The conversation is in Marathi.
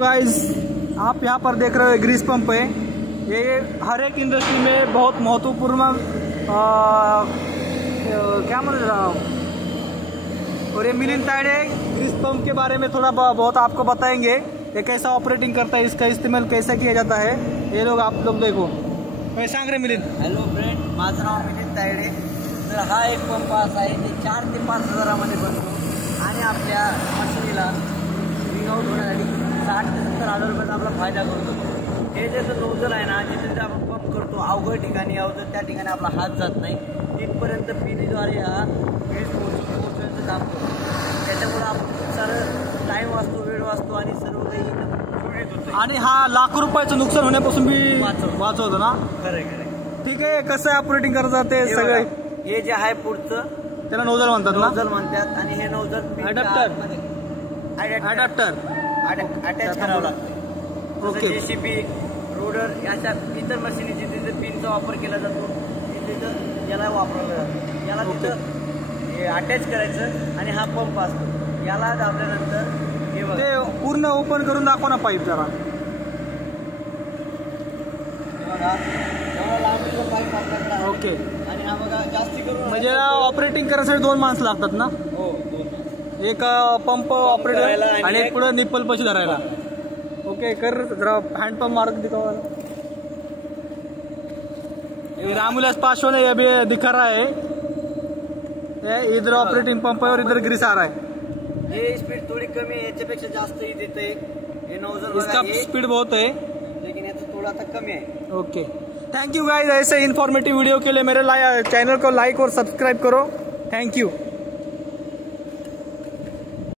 गाइस आप यहाँ पर देख रहे हो ग्रीस पंप है। ये हर एक इंडस्ट्री में बहुत महत्वपूर्ण क्या बोल रहा हूँ। और ये मिलिंद तायडे ग्रीस पंप के बारे में थोड़ा बहुत आपको बताएंगे। ये कैसा ऑपरेटिंग करता है, इसका इस्तेमाल कैसे किया जाता है। ये लोग आप लोग देखो सांग रे मिलिंद। हॅलो फ्रेंड, माझं नाव मिलिंद तायडे। तर हा एक पंप असा आहे ते 4 ते 5 हजारामध्ये बनतो आणि आपल्या मशिनीला रिंग आउट होण्यासाठी 60 ते 70 हजार रुपयाचा आपला फायदा करतो। हे जसं नोझल आहे ना, जिथे आपण पंप करतो अवघड ठिकाणी अवघड त्या ठिकाणी आपला हात जात नाही, तिथपर्यंत पिनीद्वारे हा वीज पोहोचवण्याचं काम करतो। त्याच्यामुळे आपण खूप सारं टाईम वाचतो, वेळ वाचतो आणि सर्व काही सुरळीत होतं आणि हा लाख रुपयाचं नुकसान होण्यापासून बी वाचवतो ना। खरं ठीक आहे, कसं ऑपरेटिंग करतात ते सगळे। हे जे आहे पुढचं त्याला नोझल म्हणतात ना, नोझल म्हणतात। आणि हे नोझल अडॅप्टर अटॅच करावं लागतं। ओके। जेसीबी, रोडर याच्या इतर मशिनीची तिथे पिनचा वापर केला जातो, तिथं याला वापरलं जातं। याला तिथं अटॅच करायचं आणि हा पंप असतो, याला दाबल्यानंतर ते पूर्ण ओपन करून दाखवा ना पाईप जरा। पाईप आपल्याकडे ओके। आणि हा बघा जास्ती करून म्हणजे ऑपरेटिंग करायसाठी 2 माणसं लागतात ना। हो, एक पंप ऑपरेटर आणि एक पुढे निप्पल पशी धरायला। ओके, कर जरा हँड पंप मार दिखावा। रामविलास पासवान ये भी दिखा रहा है, इधर ऑपरेटिंग पंप है और इधर ग्रीस आ रहा है। ये स्पीड थोड़ी कमी है, याच्यापेक्षा जास्त ही देते। ये नोजल इसका स्पीड बहुत है, लेकिन याचा थोड़ा सा कमी है। Okay, thank you guys. ऐसे इन्फॉर्मेटिव वीडियो के लिए मेरे चैनल को लाइक और सब्सक्राइब करो। Thank you.